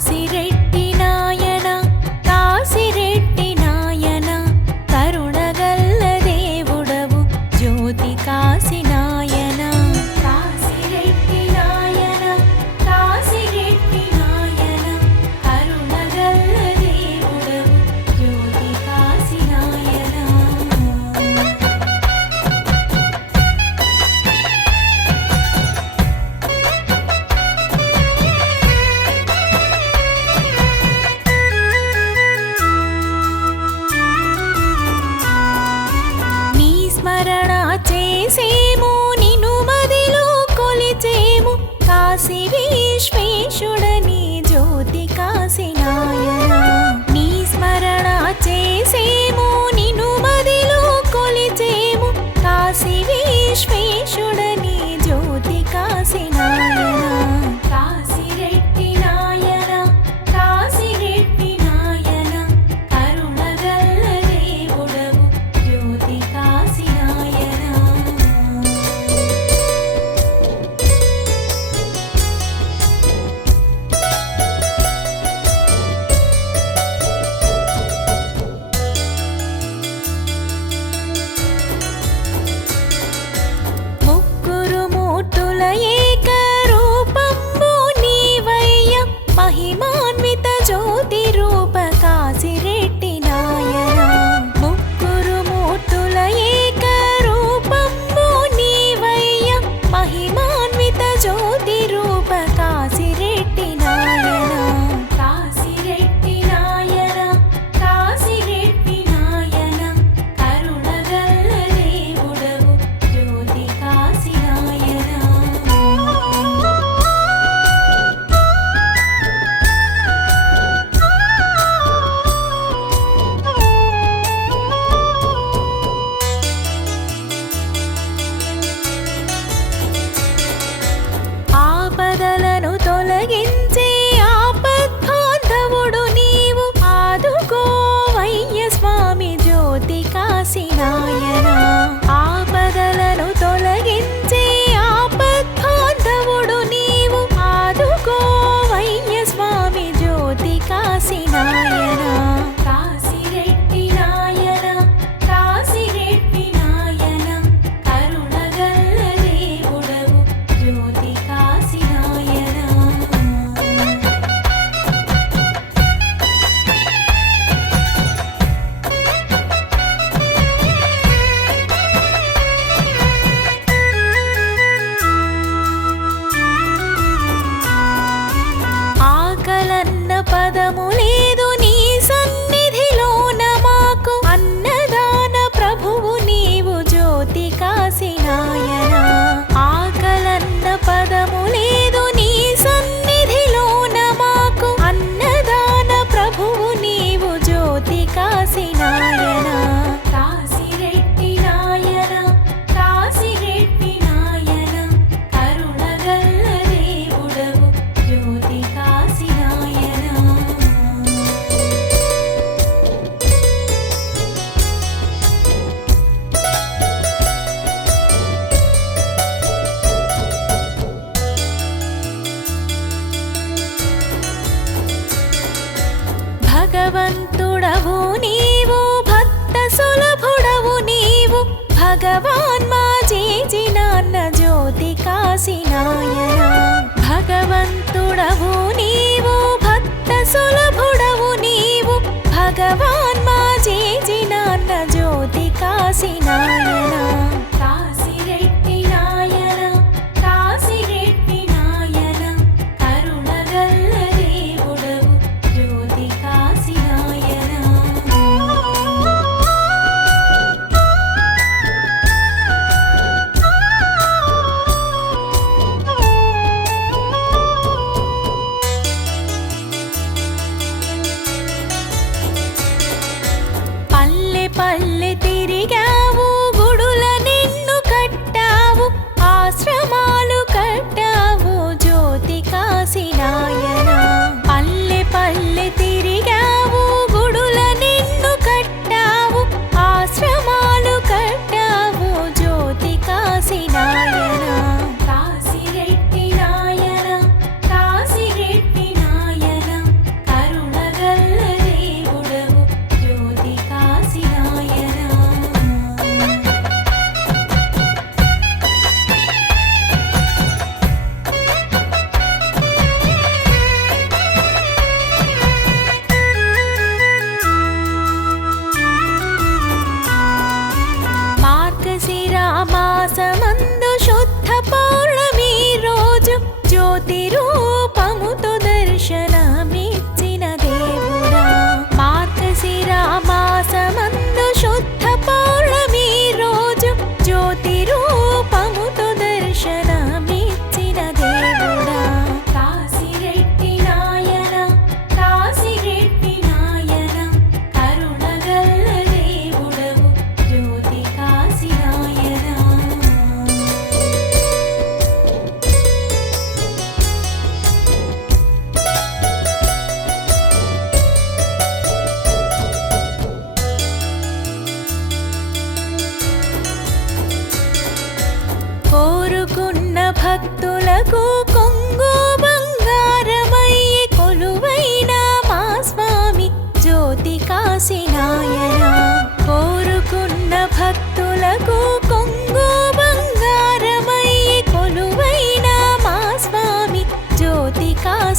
కాశిరెడ్డి నాయన కాశిరెడ్డి నాయన కరుణగల్ల దేవుడవు జ్యోతి కాశి నాయన కాశిరెడ్డి నాయన కాశిరెడ్డి నాయన కరుణగల్ల దేవుడవు జ్యోతి కాశి నాయన నీ స్మరణ చేసేము నిన్ను మదిలో కొలిచేము కాశీ విశ్వేశుడని జ్యోతి కాశీ నాయన నీ స్మరణ చేసేము నిన్ను మదిలో కొలిచేము కాశీ విశ్వేశుడని జ్యోతి కాశీ నాయన కాశిరెడ్డి నాయన కాశిరెడ్డి నాయన కరుణగల్ల దేవుడవు జ్యోతి కాశి నాయన ముగ్గురు మూర్తుల ఏక రూపంబు నీవయ్య మహిమాన్విత జ్యోతి రూప కాశిరెడ్డి నాయన ముగ్గురు మూర్తుల ఏక రూపంబు నీవయ్య మహిమాన్విత జ్యోతి రూప కాశిరెడ్డి నాయన కాశిరెడ్డి నాయన కాశిరెడ్డి నాయన కరుణగల్ల దేవుడవు జ్యోతి కాశి నాయన ఆపదలను తొలగించే ఆపద్బాంధవుడు నీవు ఆదుకోవయ్య స్వామి జ్యోతి కాశీ నాయన ఆపదలను తొలగించే ఆపద్బాంధవుడు నీవు ఆదుకోవయ్య స్వామి జ్యోతి కాశీ నాయన కాశిరెడ్డి నాయన కాశిరెడ్డి నాయన కరుణగల్ల దేవుడవు జ్యోతి కాశీ నాయన ఆకలన్న పదము లేదు నీ సన్నిధిలోన మాకు అన్నదాన ప్రభువు నీవు జ్యోతి కాశీ నాయన ఆకలన్న పదము లేదు నీ సన్నిధిలోన మాకు అన్నదాన ప్రభువు నీవు జ్యోతి కాశీ నాయన కాశిరెడ్డి నాయన కాశిరెడ్డి నాయన కరుణగల్ల దేవుడవు జ్యోతి కాశీ నాయన భగవంతుడవు నీవు భక్త సులభుడవు నీవు భగవాన్ మా జేజి నాన్న జ్యోతి కాశీ నాయన భగవంతుడవు నీవు భక్త సులభుడవు నీవు భగవాన్ మా జేజి నాన్న జ్యోతి కాశీ నాయన కాశిరెడ్డి నాయన కాశిరెడ్డి నాయన కరుణగల్ల దేవుడవు జ్యోతి కాశీ నాయన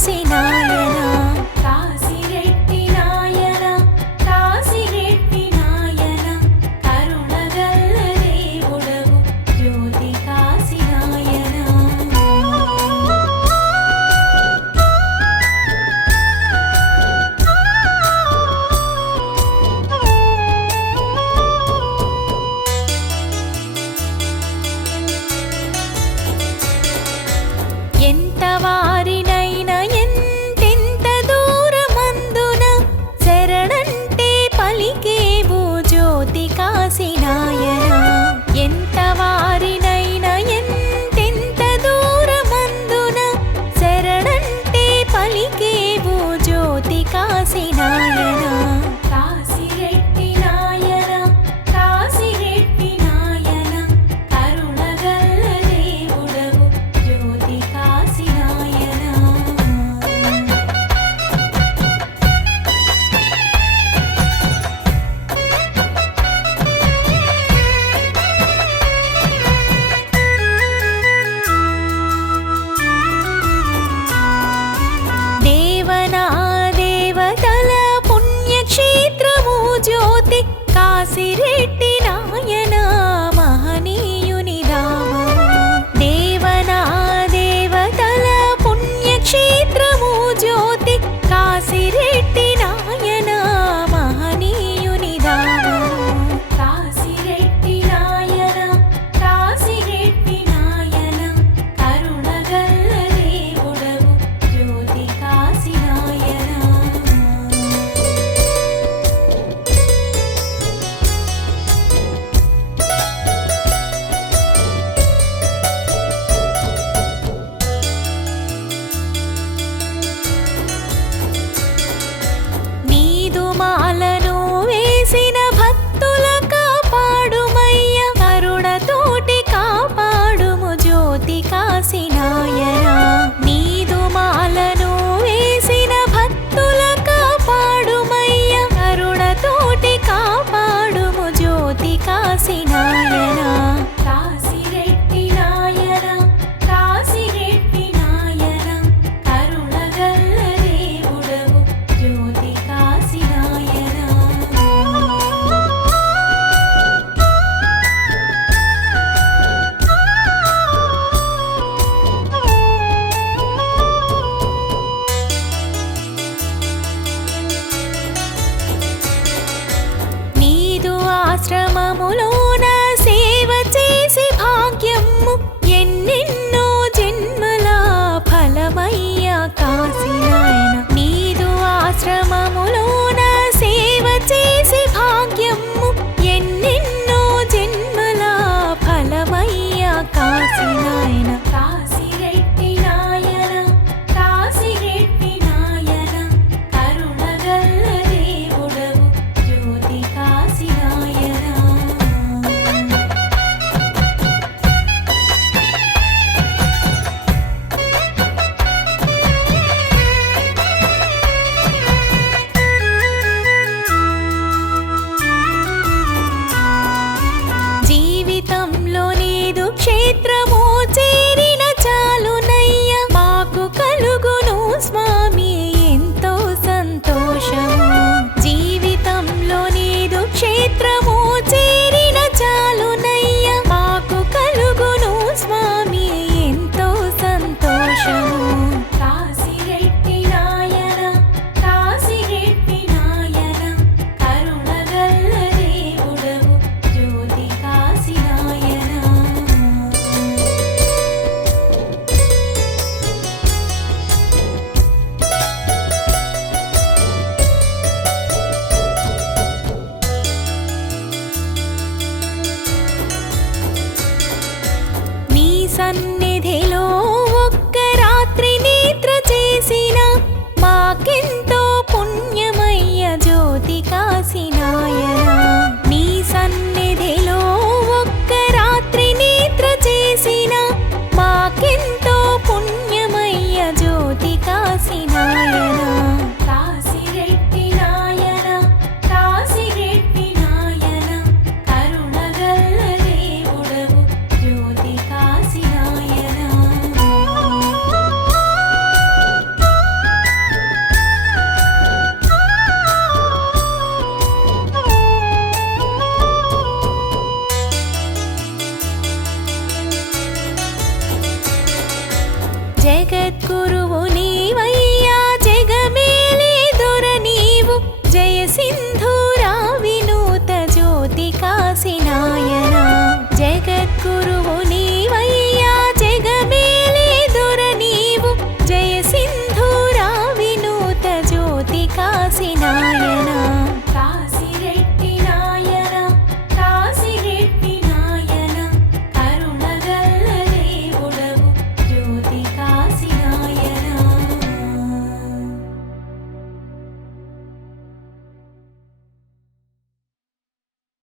కాశీనాయన కాశిరెడ్డి నాయన కాశిరెడ్డి నాయన కరుణగల్ల దేవుడవు జ్యోతి కాశీనాయన ఎంత వారినైనా ఎంతెంత దూరమందున శరణంటే పలికేవు జ్యోతి కాశీనాయన ఎంత వారినైనా ఎంతెంత దూరమందున శరణంటే పలికేవు జ్యోతి కాశీనాయన కాశిరెడ్డి నాయన కాశిరెడ్డి నాయన కరుణగల్ల దేవుడవు జ్యోతి కాశీనాయన దేవనా దేవతల పుణ్య జగద్గురువు నీవై